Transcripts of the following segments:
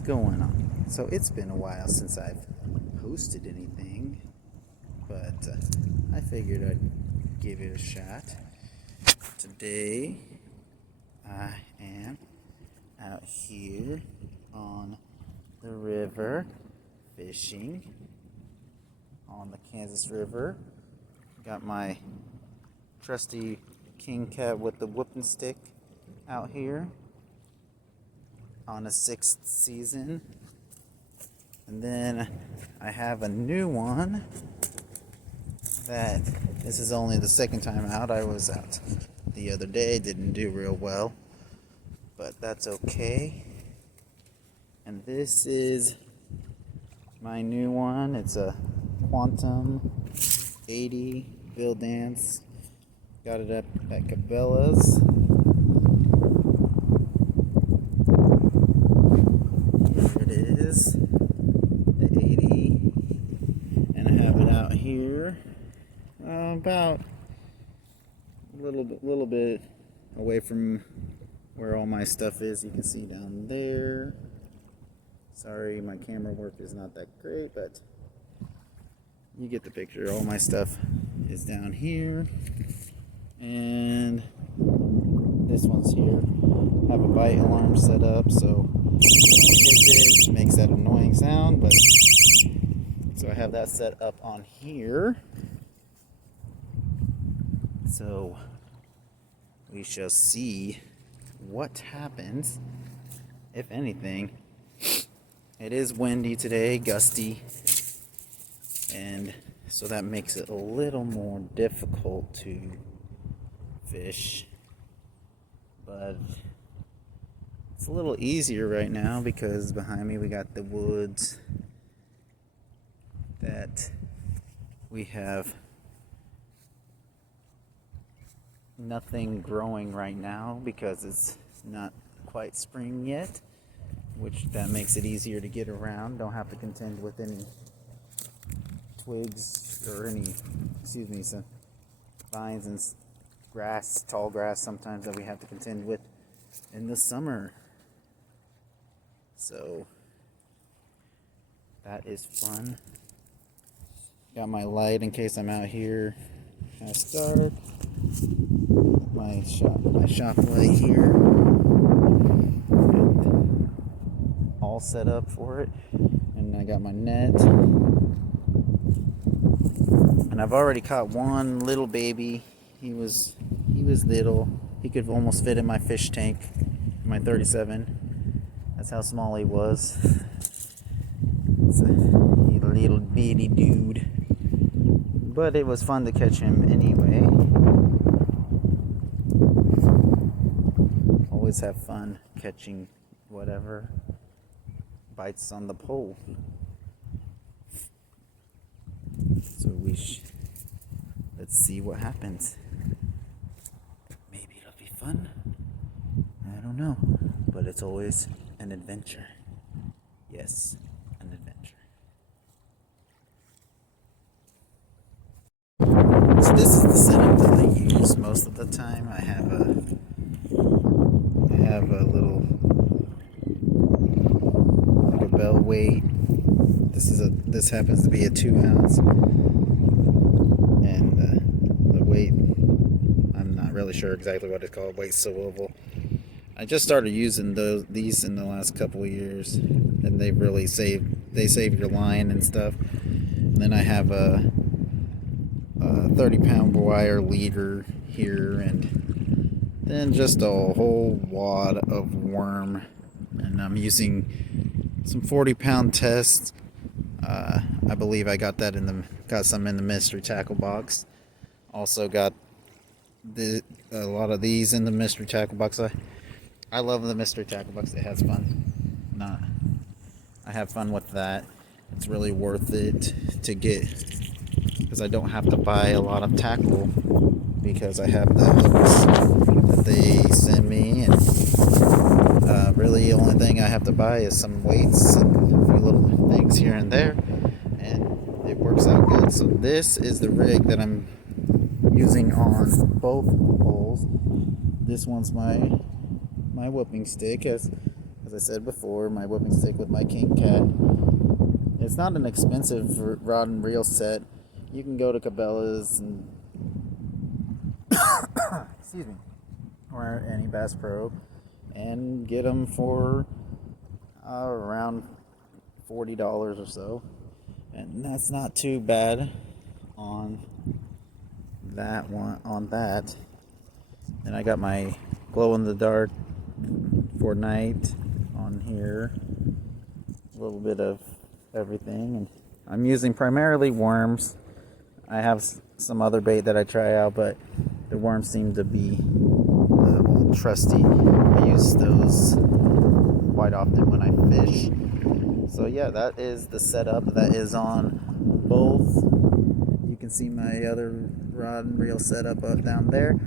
what's going on? So it's been a while since I've posted anything, but I figured I'd give it a shot. Today I am out here on the river fishing on the Kansas River. Got my trusty king cat with the whooping stick out here on a 6th season. And then I have a new one that this is only the second time out. I was out the other day, didn't do real well, but that's okay. And this is my new one. It's a Quantum 80 Bill Dance. Got it up at Cabela's. Here it is, the 80, and I have it out here about a little bit away from where all my stuff is. You can see down there. Sorry, my camera work is not that great, but you get the picture. All my stuff is down here, and this one's here. I have a bite alarm set up, so when I hit it makes that annoying sound, but so I have that set up on here. So we shall see what happens, if anything. It is windy today, gusty, and so that makes it a little more difficult to fish, but it's a little easier right now because behind me we got the woods that we have nothing growing right now because it's not quite spring yet, which that makes it easier to get around. Don't have to contend with any twigs or any, some vines and grass, tall grass sometimes that we have to contend with in the summer. So that is fun. Got my light in case I'm out here past dark. My shop light here. All set up for it, and I got my net, and I've already caught one little baby. He was little. He could almost fit in my fish tank, my 37. That's how small he was. It's a little bitty dude, but it was fun to catch him anyway. Always have fun catching whatever bites on the pole. So let's see what happens. Maybe it'll be fun. I don't know, but it's always an adventure. Yes, an adventure. So this is the setup that I use most of the time. I have a little bell weight. This happens to be a 2 ounce, and the weight, I'm not really sure exactly what it's called. Weight swivel. I just started using these in the last couple of years, and they really save your line and stuff. And then I have a 30-pound wire leader here, and then just a whole wad of worm, and I'm using some 40-pound tests. I believe I got some in the mystery tackle box. Also got a lot of these in the mystery tackle box. I love the mystery tackle box. It has fun. I have fun with that. It's really worth it to get, because I don't have to buy a lot of tackle because I have the hooks that they send me, and really the only thing I have to buy is some weights and a few little things here and there, and it works out good. So this is the rig that I'm using on both poles. This one's my whooping stick, as as I said before, my whipping stick with my king cat. It's not an expensive rod and reel set. You can go to Cabela's and excuse me, or any Bass Pro and get them for around $40 or so, and that's not too bad on that one. And I got my glow in the dark for night on here, a little bit of everything, and I'm using primarily worms. I have some other bait that I try out, but the worms seem to be old trusty. I use those quite often when I fish. So yeah, that is the setup. That is on both. You can see my other rod and reel setup down there.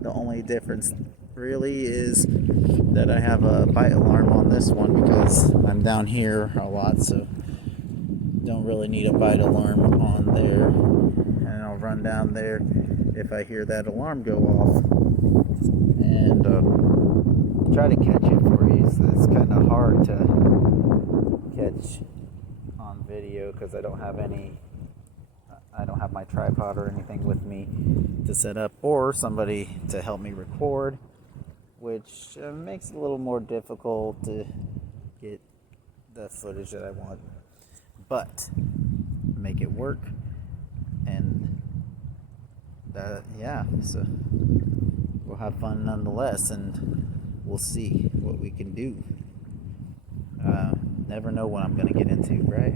The only difference really is that I have a bite alarm on this one because I'm down here a lot, so don't really need a bite alarm on there. And I'll run down there if I hear that alarm go off and try to catch it for you. So it's kind of hard to catch on video because I don't have my tripod or anything with me to set up, or somebody to help me record, which makes it a little more difficult to get the footage that I want, but make it work. And yeah, so we'll have fun nonetheless, and we'll see what we can do. Never know what I'm going to get into, right?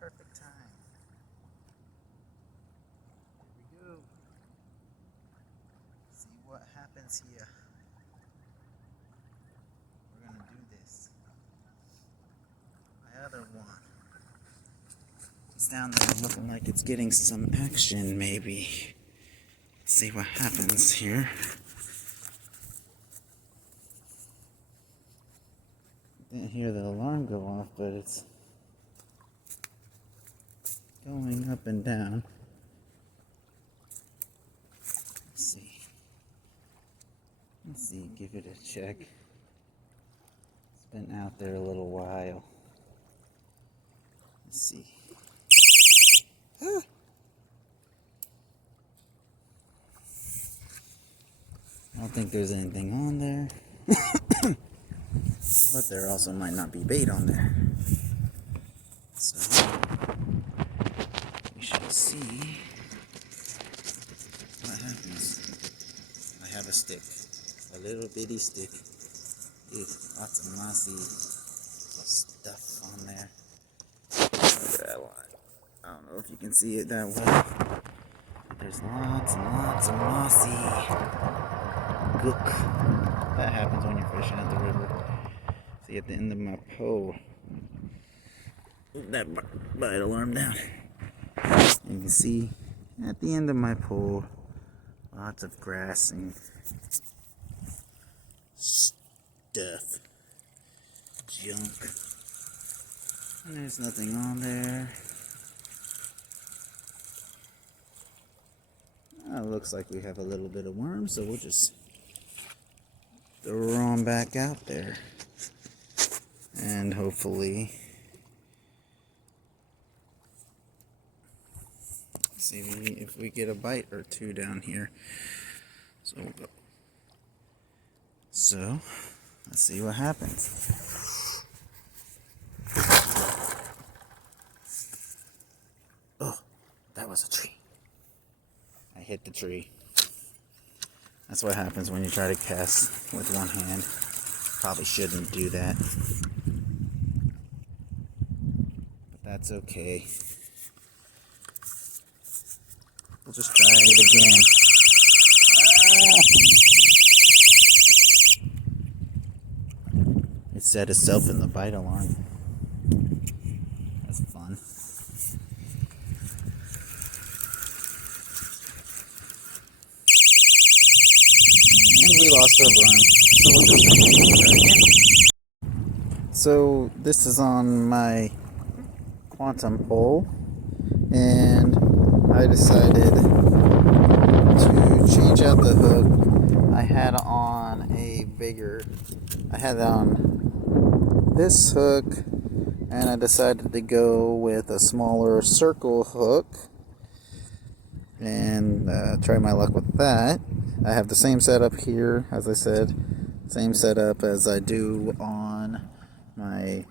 Perfect time. Here we go. See what happens here. We're gonna do this. My other one. It's down there looking like it's getting some action, maybe. Let's see what happens here. Didn't hear the alarm go off, but it's going up and down. Let's see, give it a check. It's been out there a little while. Let's see. Ah. I don't think there's anything on there. But there also might not be bait on there. So we shall see what happens. I have a stick. A little bitty stick. Ew, lots of mossy stuff on there. Look at that line. I don't know if you can see it that well. There's lots and lots of mossy gook. That happens when you're fishing at the river. See, at the end of my pole, that bite alarm down. And you can see at the end of my pole, lots of grass and stuff, junk, and there's nothing on there. It looks like we have a little bit of worms, so we'll just throw them back out there, and hopefully see if we get a bite or two down here. So we'll go. So let's see what happens. Oh, that was a tree. I hit the tree. That's what happens when you try to cast with one hand. Probably shouldn't do that. But that's okay. We'll just try it again. It's set itself in the bite alarm. That's fun. And we lost our worm. So we'll just try again. So this is on my quantum pole, and I decided to change out the hook. I had on this hook, and I decided to go with a smaller circle hook and try my luck with that. I have the same setup here, as I said, same setup as I do on my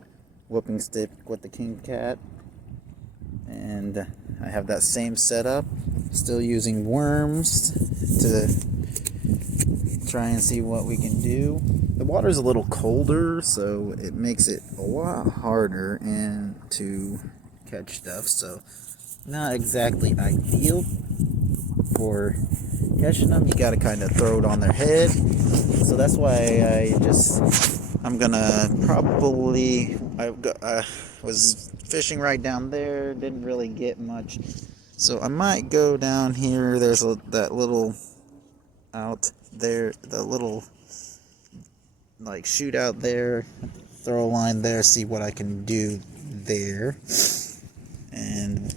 whooping stick with the King Cat, and I have that same setup, still using worms to try and see what we can do. The water's a little colder, so it makes it a lot harder and to catch stuff, so not exactly ideal for catching them. You gotta kind of throw it on their head, so that's why I'm gonna probably, I was fishing right down there, didn't really get much, so I might go down here. There's that little out there, the little like shoot out there, throw a line there, see what I can do there. And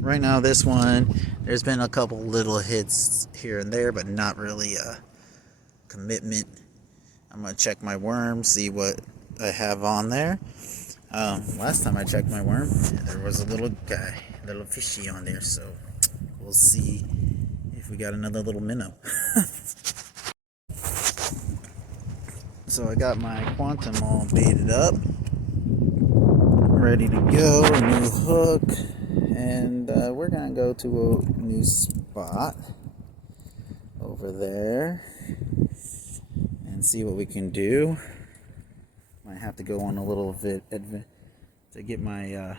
right now this one, there's been a couple little hits here and there, but not really a commitment. I'm gonna check my worm, see what I have on there. Last time I checked my worm, there was a little fishy on there, so we'll see if we got another little minnow. So I got my quantum all baited up, ready to go, a new hook, and we're gonna go to a new spot over there and see what we can do. Might have to go on a little bit to get my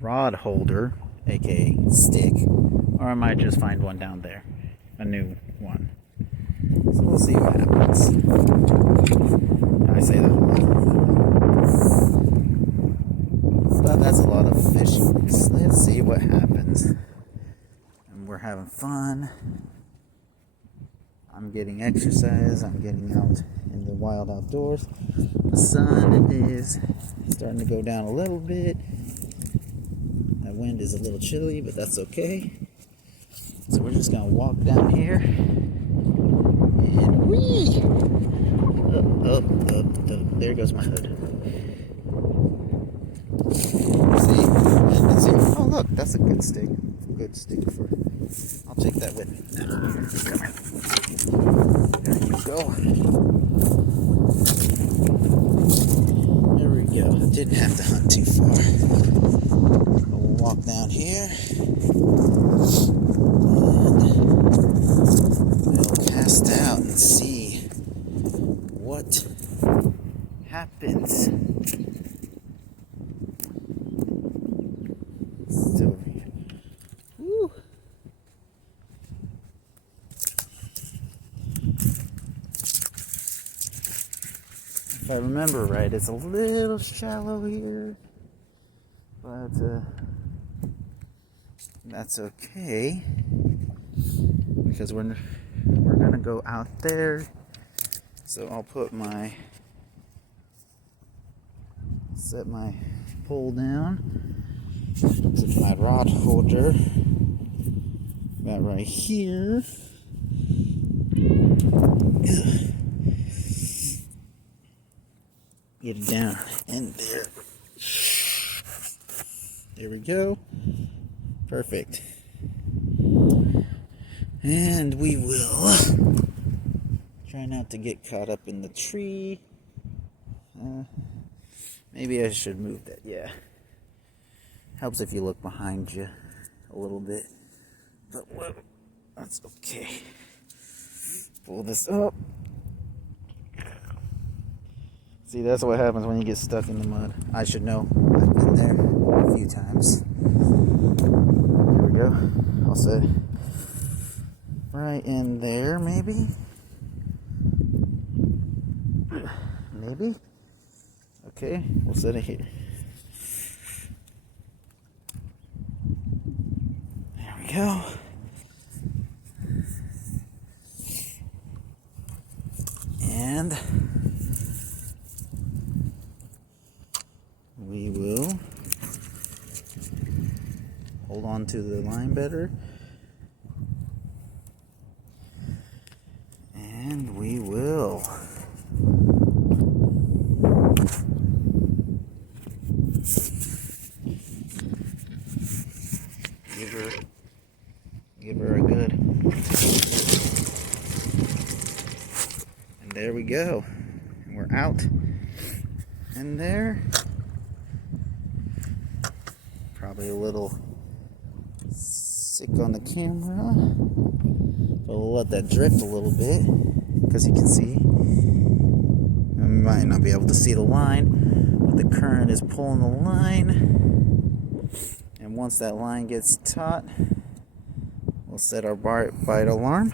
rod holder, aka stick, or I might just find one down there, a new one. So we'll see what happens. I say that a lot. But that's a lot of fishing. Let's see what happens. And we're having fun. I'm getting exercise. I'm getting out in the wild outdoors. The sun is starting to go down a little bit. The wind is a little chilly, but that's okay. So we're just going to walk down here. And whee! Up. There goes my hood. See? Oh, look, that's a good stick. Good stick for. I'll take that with me. Come here. There you go. There we go. I didn't have to hunt too far. We'll walk down here. And we'll cast out and see what happens. Still here. Woo. If I remember right, it's a little shallow here, but that's okay because we're gonna go out there. So I'll set my pole down, put my rod holder about right here. Get it down in there. There we go. Perfect. And we will try not to get caught up in the tree. Maybe I should move that. Yeah. Helps if you look behind you a little bit. But well, that's okay. Pull this up. See, that's what happens when you get stuck in the mud. I should know. I've been there a few times. There we go. I'll set right in there, maybe. maybe. Okay, we'll set it here. There we go. And we will hold on to the line better. And we will give her a good. And there we go. We're out. And there, probably a little sick on the camera, but we'll let that drift a little bit, because you can see, we might not be able to see the line, but the current is pulling the line, and once that line gets taut, we'll set our bite alarm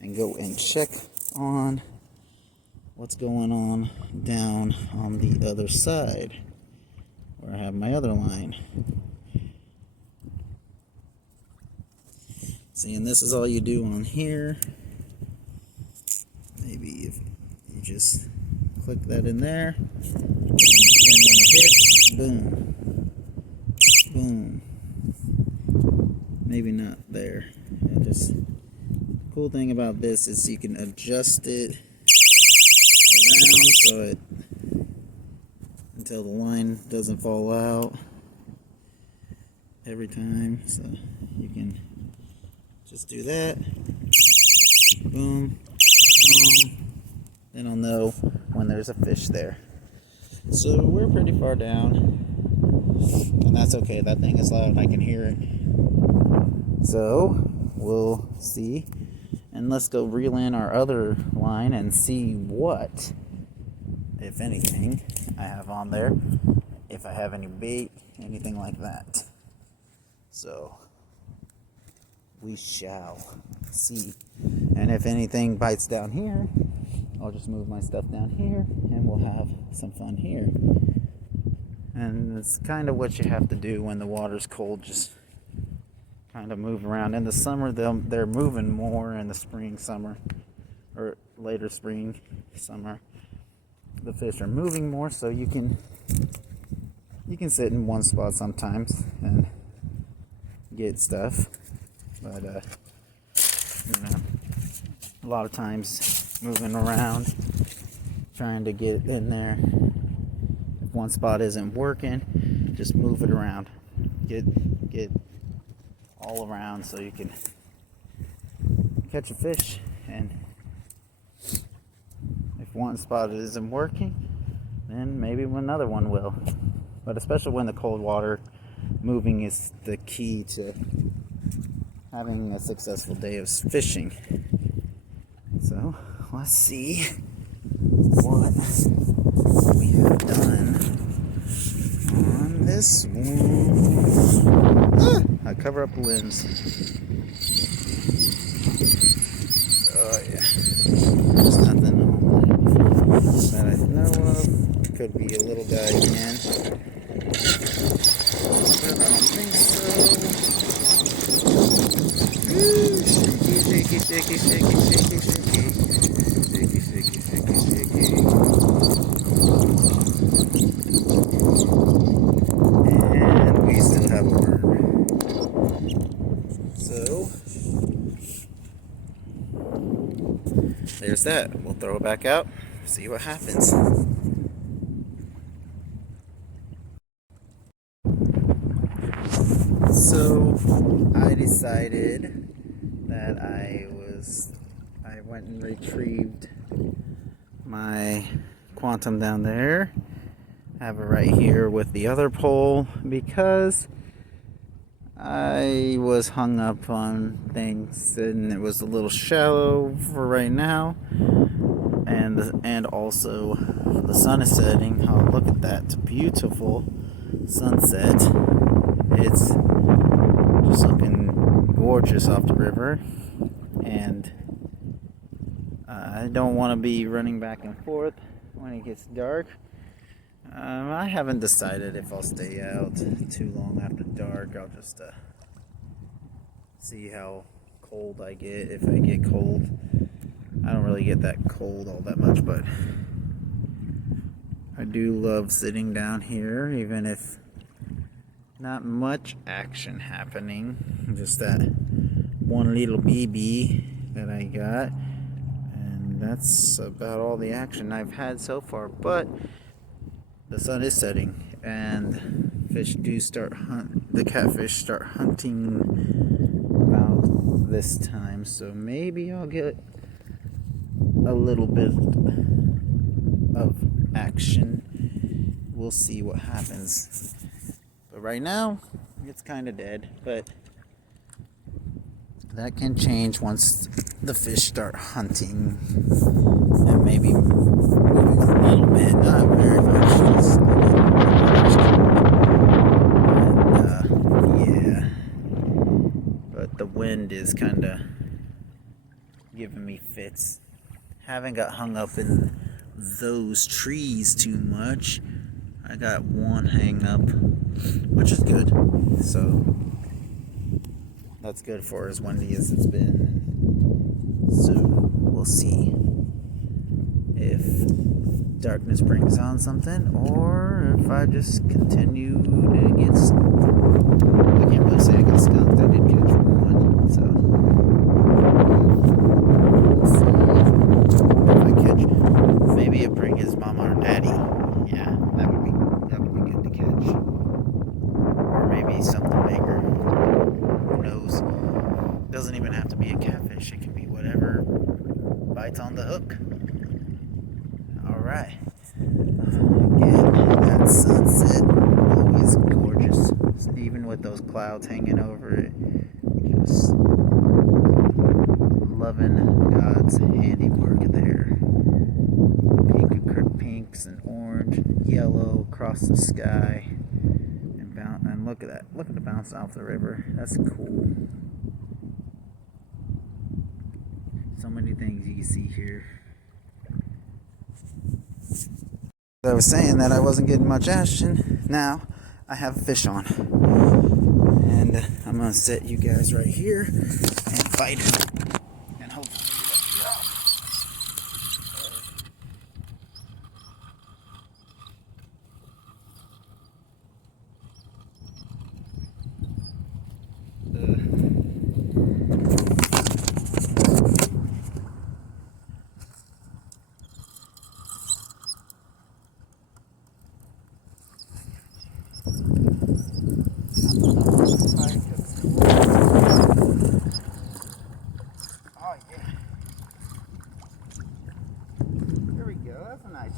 and go and check on what's going on down on the other side where I have my other line. See, and this is all you do on here. Maybe if you just click that in there, and when it hits, boom, boom. Maybe not there. The cool thing about this is you can adjust it around so until the line doesn't fall out every time. So you can just do that. Boom, boom. Then I'll know when there's a fish there. So we're pretty far down, and that's okay. That thing is loud. I can hear it. So we'll see, and let's go reel in our other line and see what, if anything, I have on there, if I have any bait, anything like that. So we shall see. And if anything bites down here, I'll just move my stuff down here and we'll have some fun here. And it's kind of what you have to do when the water's cold, just kind of move around. In the summer, they're moving more. In the spring, summer, or later spring, summer, the fish are moving more, so you can sit in one spot sometimes and get stuff. But a lot of times moving around, trying to get in there. If one spot isn't working, just move it around. Get all around so you can catch a fish. And if one spot isn't working, then maybe another one will. But especially when the cold water, moving is the key to having a successful day of fishing. So let's see what we have done on this one. I cover up the lens. Oh yeah, there's nothing on there that I know of. Could be a little guy again, but I don't think so. Ooh, shaky, shaky, shaky, shaky, shaky, shaky, shaky, shaky, shaky. And we still have a worm. So there's that. We'll throw it back out, see what happens. So I decided that I went and retrieved my Quantum down there. I have it right here with the other pole because I was hung up on things and it was a little shallow for right now, and also the sun is setting. Oh, look at that beautiful sunset. It's just looking gorgeous off the river, and I don't want to be running back and forth when it gets dark. I haven't decided if I'll stay out too long after dark. I'll just see how cold I get. If I get cold, I don't really get that cold all that much, but I do love sitting down here, even if not much action happening. Just that one little BB that I got, and that's about all the action I've had so far. But the sun is setting, and fish do start the catfish start hunting about this time, so maybe I'll get a little bit of action. We'll see what happens. But right now, it's kind of dead, but that can change once the fish start hunting, and maybe moving a little bit, not very much. Yeah, but the wind is kind of giving me fits. Haven't got hung up in those trees too much. I got one hang up, which is good. So that's good for as windy as it's been. So we'll see if darkness brings on something, or if I just continue to get I can't really say I got skunked. I did catch one, so we'll see if I catch. Maybe it bring his mama or daddy. Yeah, that would be good to catch. Or maybe something bigger. Who knows? Doesn't even have to be a catfish. It can be whatever bites on the hook. Alright. Again, that sunset, always gorgeous. Even with those clouds hanging over it. Just loving God's handiwork there. Pinks and orange and yellow across the sky. And look at that. Look at the bounce off the river. That's cool. So many things you can see here. I was saying that I wasn't getting much action. Now I have a fish on. And I'm going to set you guys right here and fight him. And hopefully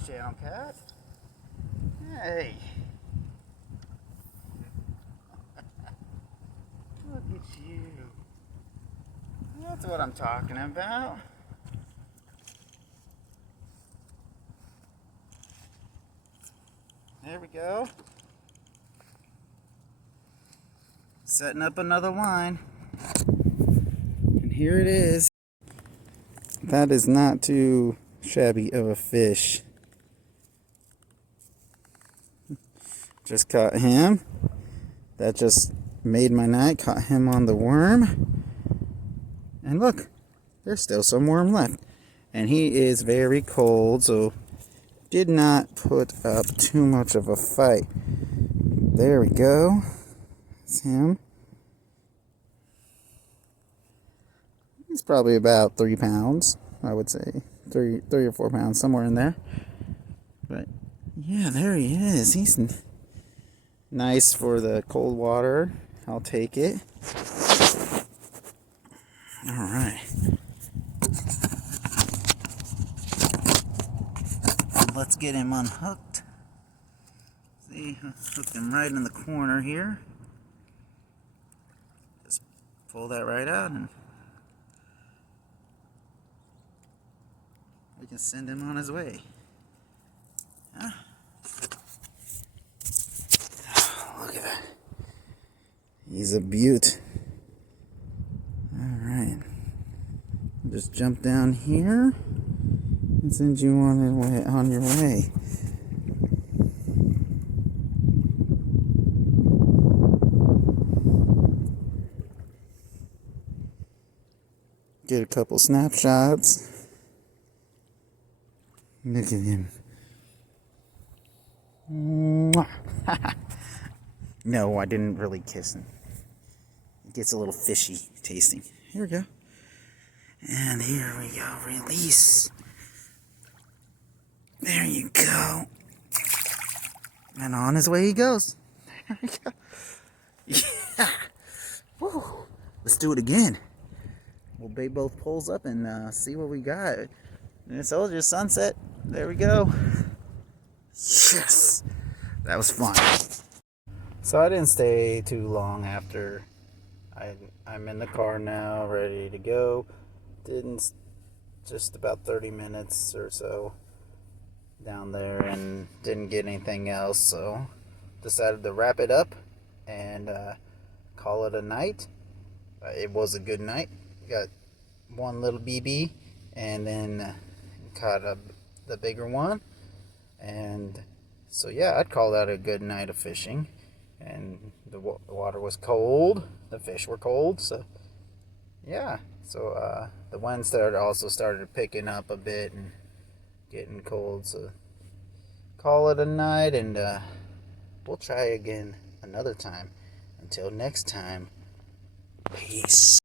channel cat. Hey. Look at you. That's what I'm talking about. There we go. Setting up another line. And here it is. That is not too shabby of a fish. Just caught him. That just made my night. Caught him on the worm. And look, there's still some worm left. And he is very cold, so did not put up too much of a fight. There we go. That's him. He's probably about 3 pounds, I would say. 3 or 4 pounds, somewhere in there. But yeah, there he is. He's nice for the cold water. I'll take it. Alright. Let's get him unhooked. See, hooked him right in the corner here. Just pull that right out and we can send him on his way. Huh? Look at that. He's a beaut. Alright. Just jump down here and send you on your way. Get a couple snapshots. Look at him. No, I didn't really kiss him. It gets a little fishy tasting. Here we go. And here we go. Release. There you go. And on his way he goes. There we go. Yeah. Woo. Let's do it again. We'll bait both poles up and see what we got. And it's all just sunset. There we go. Yes. That was fun. So I didn't stay too long after. I'm in the car now, ready to go. Just about 30 minutes or so down there and didn't get anything else, so decided to wrap it up and call it a night. It was a good night. Got one little BB and then caught the bigger one, and so yeah, I'd call that a good night of fishing. And the water was cold, the fish were cold, so yeah. So the wind started picking up a bit and getting cold, so call it a night, and we'll try again another time. Until next time, peace.